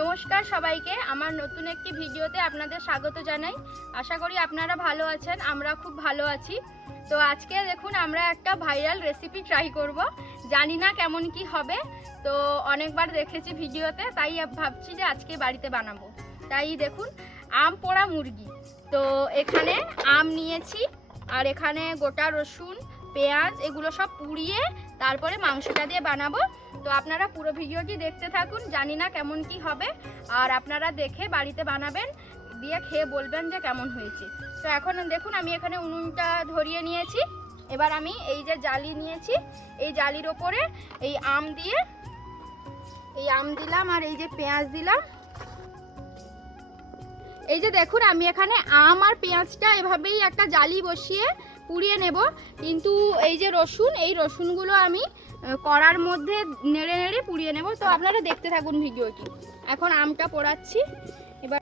নমস্কার সবাইকে, আমার নতুন একটি ভিডিওতে আপনাদের স্বাগত জানাই। আশা করি আপনারা ভালো আছেন, আমরা খুব ভালো আছি। তো আজকে দেখুন আমরা একটা ভাইরাল রেসিপি ট্রাই করব। জানি না কেমন কি হবে, তো অনেকবার দেখেছি ভিডিওতে, তাই ভাবছি যে আজকে বাড়িতে বানাবো। তাই দেখুন, আম পোড়া মুরগি। তো এখানে আম নিয়েছি, আর এখানে গোটা রসুন, পেঁয়াজ, এগুলো সব পুড়িয়ে তারপরে মাংসটা দিয়ে বানাবো। তো আপনারা পুরো ভিডিওটি দেখতে থাকুন, জানি না কেমন কি হবে, আর আপনারা দেখে বাড়িতে বানাবেন, দিয়ে খেয়ে বলবেন যে কেমন হয়েছে। তো এখন দেখুন আমি এখানে উনুনটা ধরিয়ে নিয়েছি। এবার আমি এই যে জালি নিয়েছি, এই জালির ওপরে এই আম দিলাম, আর এই যে পেঁয়াজ দিলাম। এই যে দেখুন আমি এখানে আম আর পেঁয়াজটা এভাবেই একটা জালি বসিয়ে পুড়িয়ে নেব, কিন্তু এই যে রসুন, এই রসুনগুলো আমি কড়ার মধ্যে নেড়ে নেড়ে পুড়িয়ে নেব। তো আপনারা দেখতে থাকুন ভিডিওটি। এখন আমটা পোড়াচ্ছি। এবার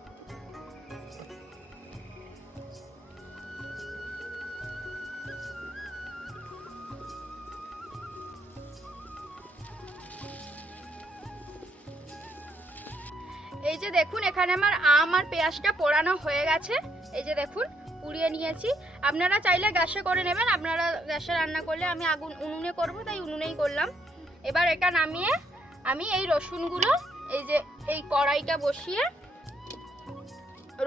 এই যে দেখুন এখানে আমার আম আর পেঁয়াজটা পোড়ানো হয়ে গেছে। এই যে দেখুন পুড়িয়ে নিয়েছি। আপনারা চাইলে গ্যাসে করে নেবেন, আপনারা গ্যাসে রান্না করলে, আমি উনুনে করব তাই উনুনেই করলাম। এবার এটা নামিয়ে আমি এই রসুনগুলো এই যে এই কড়াইটা বসিয়ে,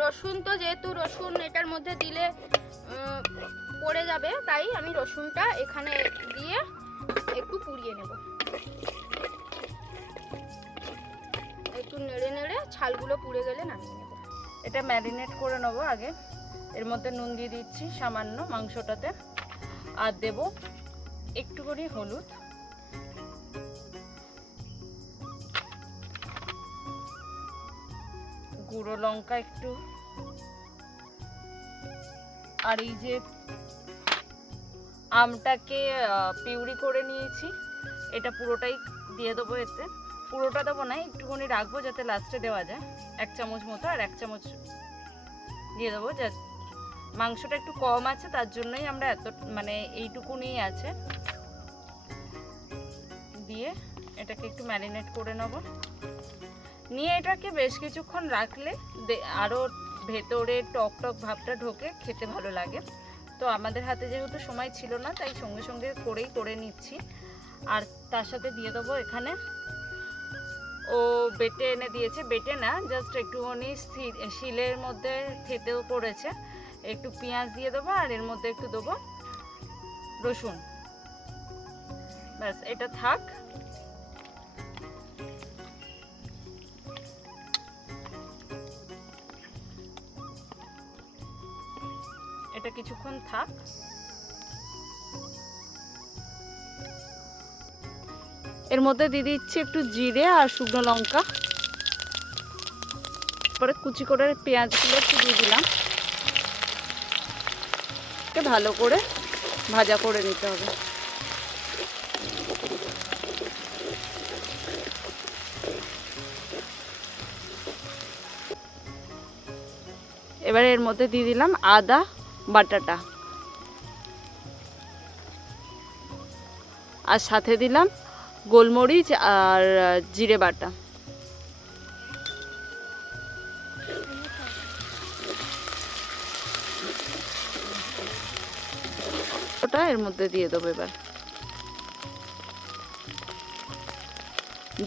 রসুন তো যেহেতু রসুন এটার মধ্যে দিলে পড়ে যাবে, তাই আমি রসুনটা এখানে দিয়ে একটু পুড়িয়ে নেব। একটু নেড়ে নেড়ে ছালগুলো পুড়ে গেলে নামিয়ে নেব। এটা ম্যারিনেট করে নেবো আগে। এর মধ্যে নুন দিয়ে দিচ্ছি সামান্য মাংসটাতে, আর দেব একটুখানি হলুদ, গুঁড়ো লঙ্কা একটু, আর এই যে আমটাকে পিউরি করে নিয়েছি, এটা পুরোটাই দিয়ে দেবো। এতে পুরোটা দেবো না, একটুখানি রাখবো যাতে লাস্টে দেওয়া যায়। 1 চামচ মতো, আর 1 চামচ দিয়ে দেবো। যা মাংসটা একটু কম আছে তার জন্যই আমরা এইটুকুনি আছে দিয়ে এটাকে একটু ম্যারিনেট করে নেব। নিয়ে এটাকে বেশ কিছুক্ষণ রাখলে আরও ভেতরে টক টক ভাবটা ঢোকে, খেতে ভালো লাগে। তো আমাদের হাতে যেহেতু সময় ছিল না, তাই সঙ্গে সঙ্গে করে নিচ্ছি। আর তার সাথে দিয়ে দেবো এখানে, ও বেটে এনে দিয়েছে, বেটে না, জাস্ট একটুখানি শিলের মধ্যে থেতেও করেছে। একটু পেঁয়াজ দিয়ে দেবো, আর এর মধ্যে একটু দেবো রসুন। ব্যাস, এটা থাক। এটা কিছুক্ষণ থাক। এর মধ্যে দিয়ে দিচ্ছি একটু জিরে আর শুকনো লঙ্কা, তারপরে কুচি করে পেঁয়াজগুলো একটু দিয়ে দিলাম। ভালো করে ভাজা করে নিতে হবে। এবারে এর মধ্যে দিয়ে দিলাম আদা বাটাটা, আর সাথে দিলাম গোলমরিচ আর জিরে বাটা। ওটা এর মধ্যে দিয়ে দেবো। এবার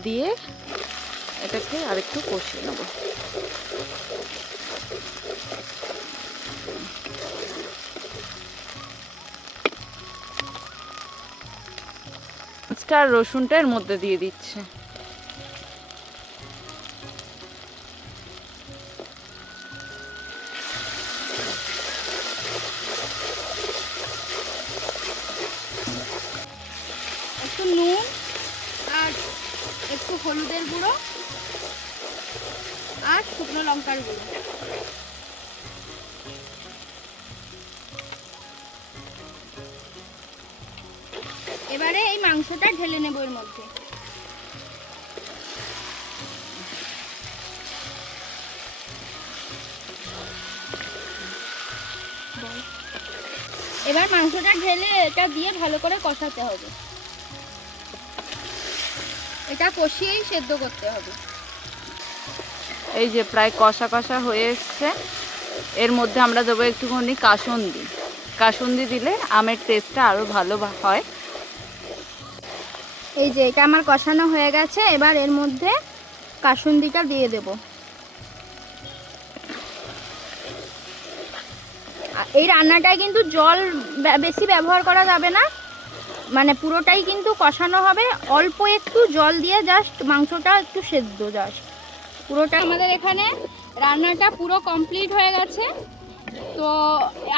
দিয়ে এটাকে আরেকটু কষিয়ে নেব। আর রসুনটা এর মধ্যে দিয়ে দিচ্ছে। একটু নুন আর একটু হলুদের গুঁড়ো আর শুকনো লঙ্কার গুঁড়ো। এবারে এই মাংসটা ঢেলে নেব এর মধ্যে। এবার মাংসটা ঢেলে এটা দিয়ে ভালো করে কষাতে হবে। এটা কষিয়েই সেদ্ধ করতে হবে। এই যে প্রায় কষা কষা হয়ে এসছে। এর মধ্যে আমরা দেবো একটুখানি কাসুন্দি। কাসুন্দি দিলে আমের টেস্টটা আরও ভালো হয়। এই যে এটা আমার কষানো হয়ে গেছে, এবার এর মধ্যে কাসুন্দিটা দিয়ে দেব। এই রান্নাটায় কিন্তু জল বেশি ব্যবহার করা যাবে না, মানে পুরোটাই কিন্তু কষানো হবে, অল্প একটু জল দিয়ে জাস্ট মাংসটা একটু সেদ্ধ, জাস্ট পুরোটা। আমাদের এখানে রান্নাটা পুরো কমপ্লিট হয়ে গেছে, তো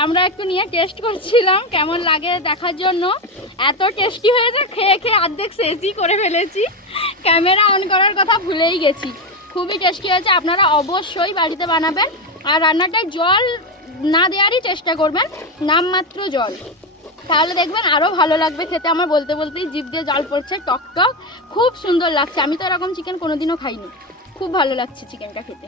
আমরা একটু নিয়ে টেস্ট করছিলাম কেমন লাগে দেখার জন্য। এত টেস্টি হয়েছে, খেয়ে খেয়ে অর্ধেক শেষই করে ফেলেছি, ক্যামেরা অন করার কথা ভুলেই গেছি। খুবই টেস্টি হয়েছে, আপনারা অবশ্যই বাড়িতে বানাবেন। আর রান্নাটায় জল না দেওয়ারই চেষ্টা করবেন, নামমাত্র জল, তাহলে দেখবেন আরও ভালো লাগবে খেতে। আমার বলতে বলতেই জিভ দিয়ে জল পড়ছে, টক টক, খুব সুন্দর লাগছে। আমি তো এরকম চিকেন কোনোদিনও খাইনি, খুব ভালো লাগছে চিকেনটা খেতে।